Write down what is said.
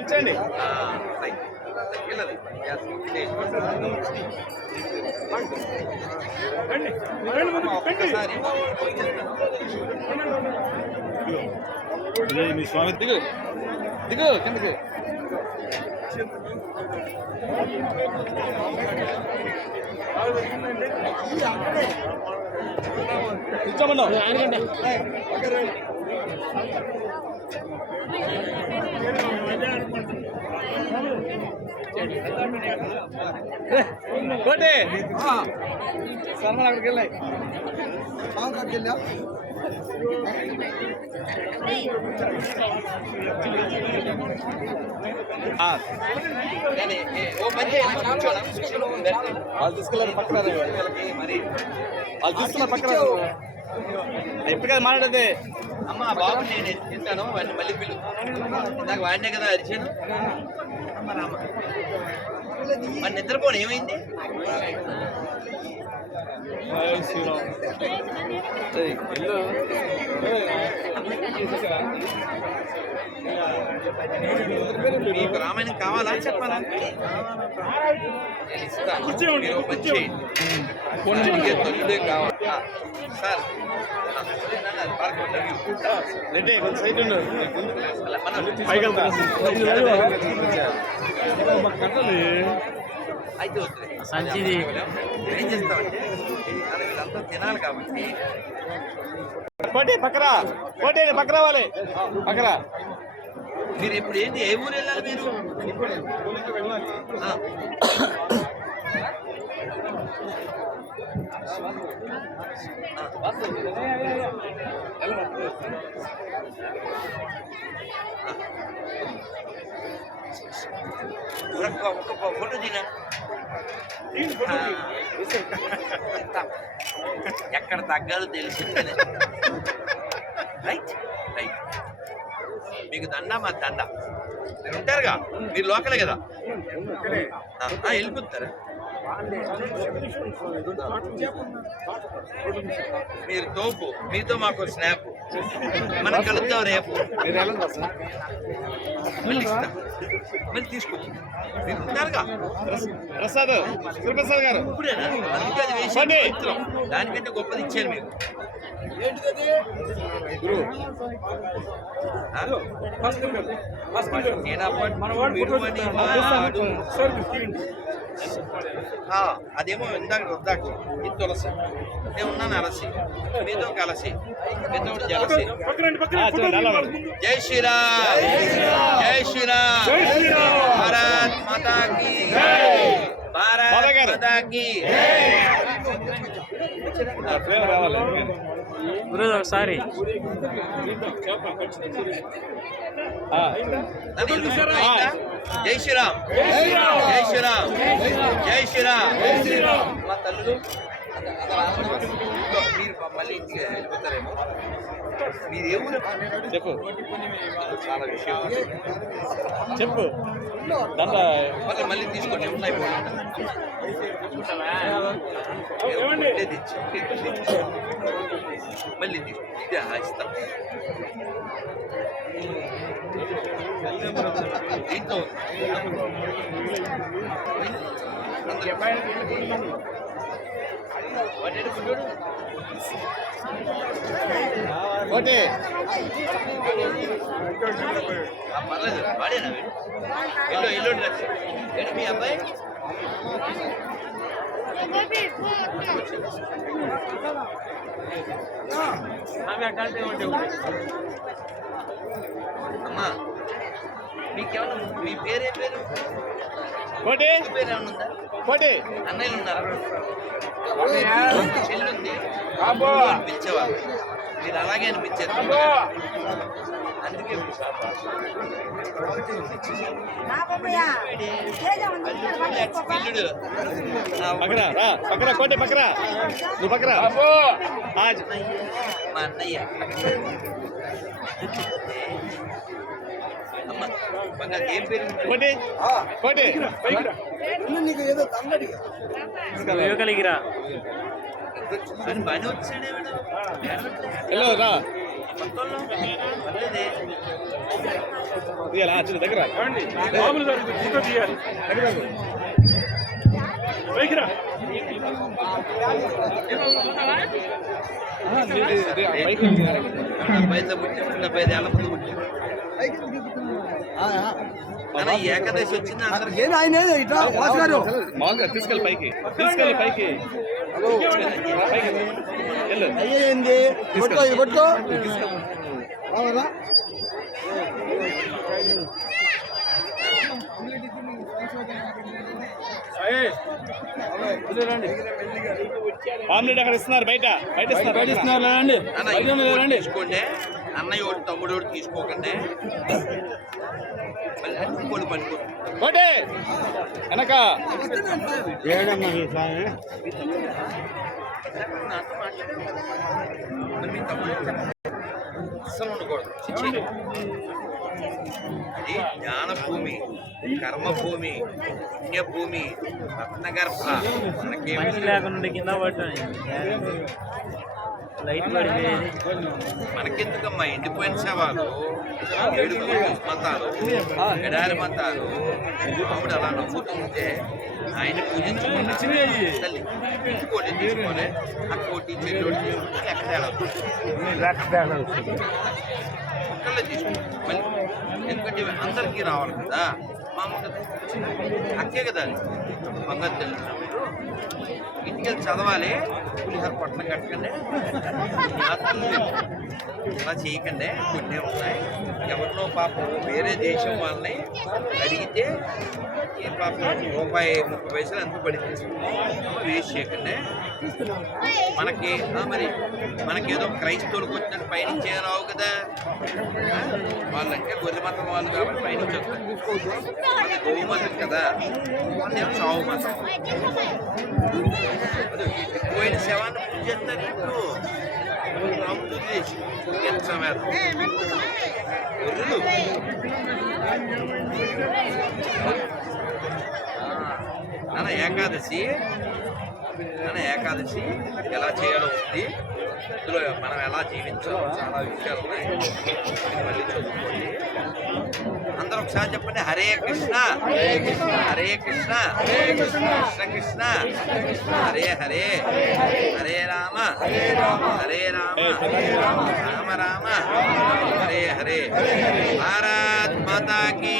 పిలిచండి. మీ స్వామి. దిగు దిగు కిందకి. కూర్చోమన్నావు. కోటి. శర్మ అక్కడికి వెళ్ళాయి వాళ్ళు తీసుకెళ్ళారు పక్కన వాళ్ళు తీసుకున్నారు పక్కన ఎప్పుడు కదా మాట్లాడేది. అమ్మ బాబు నేను తింటాను వాడిని మళ్ళీ పిలు నాకు వాడినే కదా అరిచాను. మరి నిద్రపోను ఏమైంది ఇల్లు మీకు రామాయణం కావాలా? చెప్పాలా. మీరు తొలుడే కావాలి. సార్ అయితే వద్దు సంచిది. ఏం చేస్తామంటే వీళ్ళంతా తినాలి కాబట్టి. కోటి పక్కరా. కోటి పక్క రావాలి. పక్కరా. మీరు ఇప్పుడు ఏంటి ఏ ఊరు వెళ్ళాలి మీరు? ఆ. ఒక్క ఫోటో తినా? ఎక్కడ తగ్గాలో తెలిసిందే రైట్. మీకు దండ మా దండ. మీరు ఉంటారుగా? మీరు లోకలే కదా? వెళ్ళిపోతారా. మీరు తోపు మీతో మాకు స్నాప్. మనం కలుద్దాం రేపు. మళ్ళీ తీసుకో. మీరు ఉంటారుగా? ప్రసాద్ శివప్రసాద్ గారు. ఇప్పుడేనా? అందుకే అది వేసి పోనీ. పవిత్రం. దానికంటే గొప్పది అపార్ట్మెంట్ మీరు. అదేమో ఇందాక వద్దాక. ఇది తులసి. నేను ఉన్నాను అలసి. మీతో కలసి. మీతో జలసి. జై శ్రీరామ్. జై శ్రీరామ్. భారత్ మాతా की భారత్ బాబాయ్ గారు. మాతా की ఆ, ఒకసారి జై శ్రీరామ్. జై శ్రీరామ్ జై శ్రీరామ్ మా తల్లులు మీరు మళ్ళీ ఇంటికి వెళ్ళిపోతారేమో చెప్పు. చాలా విషయం చెప్పు. దండ. మళ్ళీ ఉండేది ఇచ్చి. మళ్ళీ తీసుకో. ఇదే ఇస్తాం. దీంట్లో వాడు ఎడుకుంటాడు కోటి ఆ, పర్లేదు వాడేనా వీడు? ఎల్లో ఎల్లో డ్రెస్ ఏంటి మీ అబ్బాయి అమ్మా మీకేమన్నా మీ పేరే పేరు కోటి మీ పేరు ఏమన్నా ఉందా కోటి అన్నయ్యలు ఉన్నారా. చెల్లుంది. అని పిలిచేవాళ్ళు? మీరు అలాగే అనిపించారు అందుకే పిల్లుడు నా పక్కన రా. పక్కన కోటి పక్కన. నువ్వు పక్కన. ఆ, మా అన్నయ్య అమ్మ బంగారు ఏం పేరు కోటి కోటి కలిగిరా వెళ్ళు రా. తీయాలా చిన్న దగ్గర మామూలు ఫోటో తీయాలి పైకి డెబ్బై ఐదు ముందు ఏకాదశి వచ్చింది అందరికి. ఏం ఆయన ఇట్లా మామూలుగా తీసుకెళ్ళి పైకి. తీసుకెళ్ళి పైకి. అయ్యింది ఇది ఆమ్లెట్ అక్కడ ఇస్తున్నారు బయట. బయట ఇస్తున్నారు. బయట ఇస్తున్నారు. తీసుకోండి అన్నయ్య ఒకటి తమ్ముడు ఒకటి తీసుకోకండి మళ్ళీ ఒకటే వెనక. ఉండకూడదు. అది జ్ఞానభూమి కర్మభూమి పుణ్యభూమి రత్నగర్భ. మనకేమి లేకుండా కింద పడిపోయేది మనకెందుకమ్మా ఎండిపోయిన శవాలు? ఏడుగులు మతాలు ఎడారి మతాలు. రాముడు అలా నవ్వుతూ ఉంటే ఆయన పూజించుకున్న తల్లి ఇంకోటి తీసుకోలే. అక్కోటి చెల్లోటి తీసుకుంటే లెక్క తేడా ఒక్కళ్ళే తీసుకోండి మళ్ళీ ఎందుకంటే అందరికీ రావాలి కదా. మా అక్కే కదా అది. బంగారు తల్లి. ఇంటికెళ్ళి చదవాలి. పులిహోర పొట్లం కట్టకండి. అలా చేయకండి. కొన్ని ఉన్నాయి. ఎవరినో పాపం వేరే దేశం వాళ్ళని అడిగితే ఈ పాపం రూపాయి ముప్పై పైసలు ఎంత పడింది వేస్ట్ చేయకండి. మనకి మరి మనకేదో క్రైస్తవులకు వచ్చినట్టు పైనుంచి రావు కదా? వాళ్ళంటే గొర్రె మతం వాళ్ళు కాబట్టి పైనుంచి వస్తారు. గోవు మతం కదా? చావు మతం పోయిన శవాన్ని పూజ చేస్తారు ఇప్పుడు రాముడు చేసి ఎంత సమయం? ఏకాదశి. ఏకాదశి ఎలా చేయాలో ఉంది. ఇందులో మనం ఎలా జీవించాలో చాలా విషయాలు ఉన్నాయి. మళ్ళీ చదువుకోండి. అందరూ ఒకసారి చెప్పండి హరే కృష్ణ హరే కృష్ణ కృష్ణ కృష్ణ హరే హరే హరే రామ హరే రామ రామ రామ హరే హరే భారత్ మాతా కీ